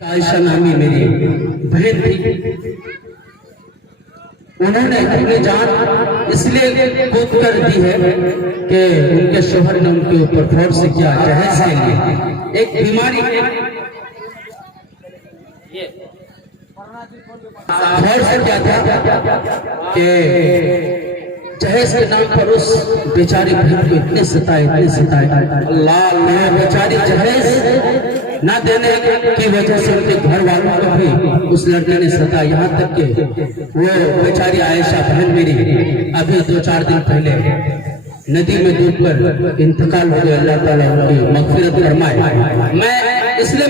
عائشہ نامی میری بہن تھی، انہوں نے اپنی جان اس لیے خود کر دی ہے کہ ان کے شوہر نے ان کے اوپر فورس کیا جہیز کے لیے۔ ایک بیماری فورس کیا تھا کہ جہیز کے نام پر اس بیچاری بہن کو اتنے ستائے اللہ بیچاری جہیز نہ دینے کی وجہ سے ان کے گھر والوں کو بھی اس لڑکے نے ستایا، یہاں تک کہ وہ بیچاری عائشہ بہن میری ابھی 2-4 دن پہلے ندی میں ڈوب کر انتقال ہو گیا۔ اللہ تعالیٰ ان کی مغفرت فرمائے۔ میں اس لیے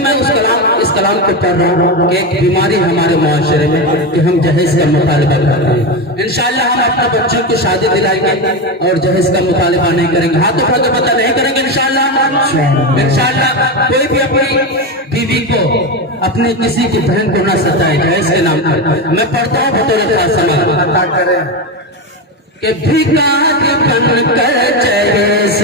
اس کلام کو پڑھ رہا ہوں کہ ایک بیماری ہمارے معاشرے میں کہ ہم جہیز کا مطالبہ کرتے ہیں۔ انشاءاللہ ہم اپنے بچوں کو شادی دلائیں گے اور جہیز کا مطالبہ نہیں کریں گے، ہاتھوں پر پتہ نہیں کریں گے انشاءاللہ۔ کوئی بھی اپنی بیوی کو اپنے کسی کی بہن کو نہ ستائے جہیز کے نام پر۔ میں پڑھتا ہوں بطور خاص سماعت کہ بھکاری بن کر جہیز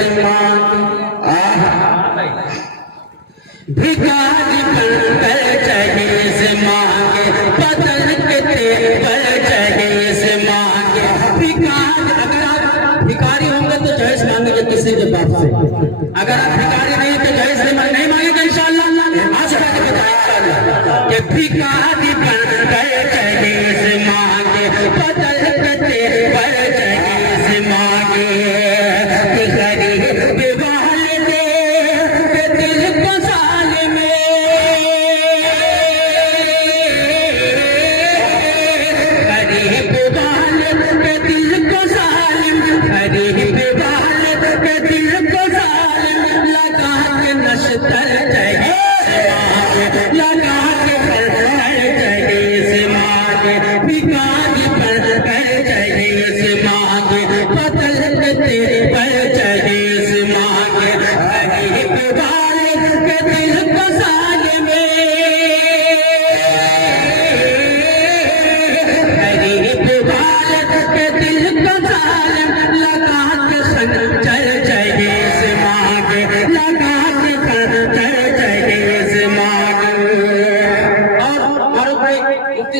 بھکاری بن کر جہیز مانگے، بدل کے تیور جہیز مانگے۔ اگر آپ بھکاری ہوں گے تو جہیز مانگے گے کسی کے باپ سے، اگر آپ بھکاری نہیں تو جہیز نہیں مانگے گے انشاءاللہ۔ آج بات بتائیں کہ بھکاری بن کر جہیز مانگے، بدل کے تیور جہیز مانگے۔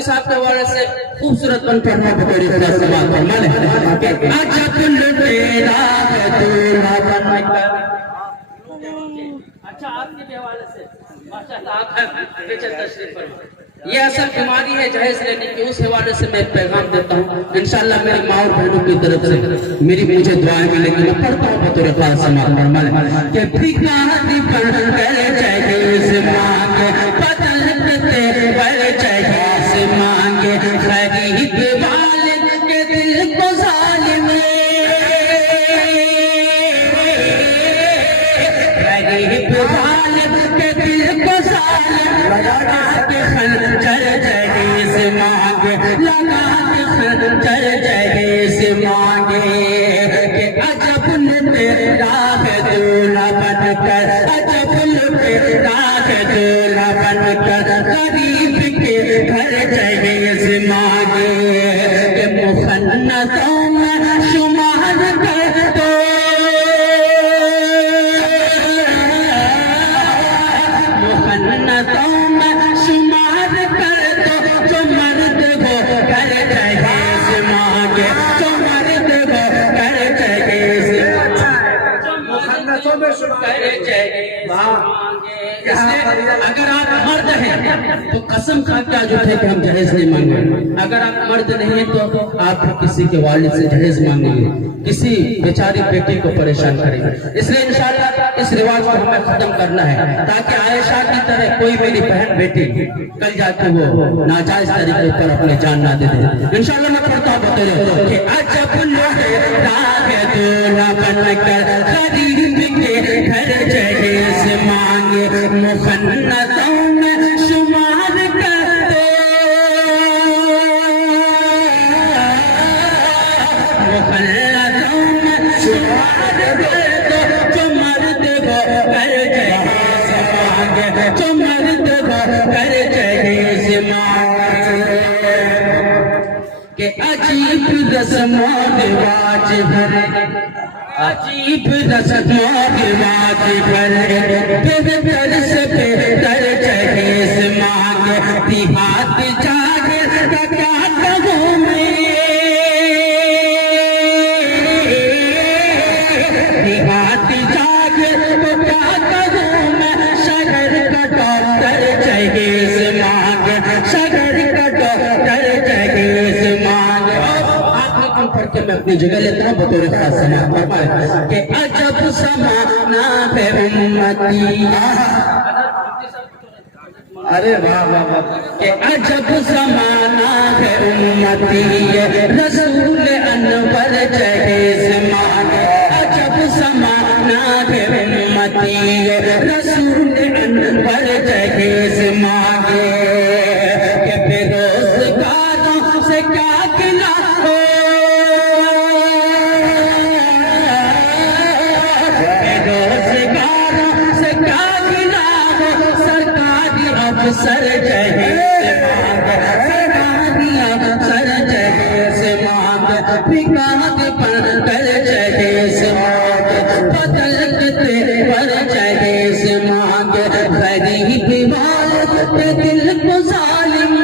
صاحب کے حوالے سے خوبصورت بن پڑھنا بطوری خدا سماعت فرمانے کہ عجب لٹیرا ہے دولہا بن کر۔ اچھا آپ کے حوالے سے ماشاءاللہ آپ ہے پیچھے تشریف فرمائیں۔ یہ اصل بیماری ہے جہیز لینے کی، اس حوالے سے میں پیغام دیتا ہوں انشاءاللہ میری ماں اور بہنوں کی طرف سے مجھے دعائیں ملیں گی۔ میں پڑھتا ہوں بطور خدا سماعت فرمانے کہ بھکاری بن کر جہیز مانگے، بدل کے تیور جہیز مانگے۔ غریب والد کے دل کو ظالم، غریب والد کے دل کو ظالم لگا کے خنجر جہیز مانگے، لگا کے خنجر جہیز مانگے۔ کہ عجب لٹیرا ہے دولہا بن کر، عجب لٹیرا ہے دولہا بن کر، غریب کے گھر جہیز مانگے۔ کہ مخنثوں میں شمار کر دو، مخنثوں میں شمار کر دو، جو مرد ہو کر جہیز مانگے، جو مرد ہو کر جہیز مخنثوں میں شمار کر جہیز مانگے۔ اگر آپ مرد ہیں تو قسم کھا کے آج اٹھے کہ ہم جہیز نہیں مانگیں، اگر آپ مرد نہیں ہیں تو آپ کسی کے والد سے جہیز مانگیں گے، کسی بیچاری بیٹی کو پریشان کریں گے۔ اس لیے انشاءاللہ اس رواج کو ہمیں ختم کرنا ہے تاکہ عائشہ کی طرح کوئی میری بہن بیٹی کل جا کے وہ ناجائز طریقے پر اپنی جان نہ دے دے۔ انشاءاللہ میں پڑھتا ہوں بطور کہ عجب لٹیرا ہے دولہا بن کر، غریب کے گھر جہیز مانگے۔ مخنثوں میں شمار کر دو، مخنثوں میں شمار کر دو، جو مرد ہو کر جہیز مانگے، جو مرد ہو کر جہیز مانگے۔ کہ عجیب رسم و رواج ہے عجیب رسموں رواج پر بہتر سے بہتر جہیز مانگتی ہاتھ جاگر کا کیا کہوں میں ہاتھ جاگر کا کیا کہوں میں شگر کا ڈاکٹر جہیز مانگ شگر کا ڈاکٹر جہیز مانگ پڑھ کے میں اپنی جگہ لیتا ہوں بطور خاص سماعت فرمائے کہ عجب زمانہ ہے امتی ارے واہ واہ واہ کہ عجب زمانہ ہے امتی رسول انور جہیز مانگے عجب زمانہ ہے امتی رسول انور جہیز مانگے کہ بے روزگاروں سے کیا گلا ہو بے روزگاروں سے کیا گلا ہو سرکاری افسر جہیز مانگ سرکاری افسر جہیز مانگ بکات پر کر جہیز مانگ بدلتے پر جہیز مانگ غریب والد دل کو ظالم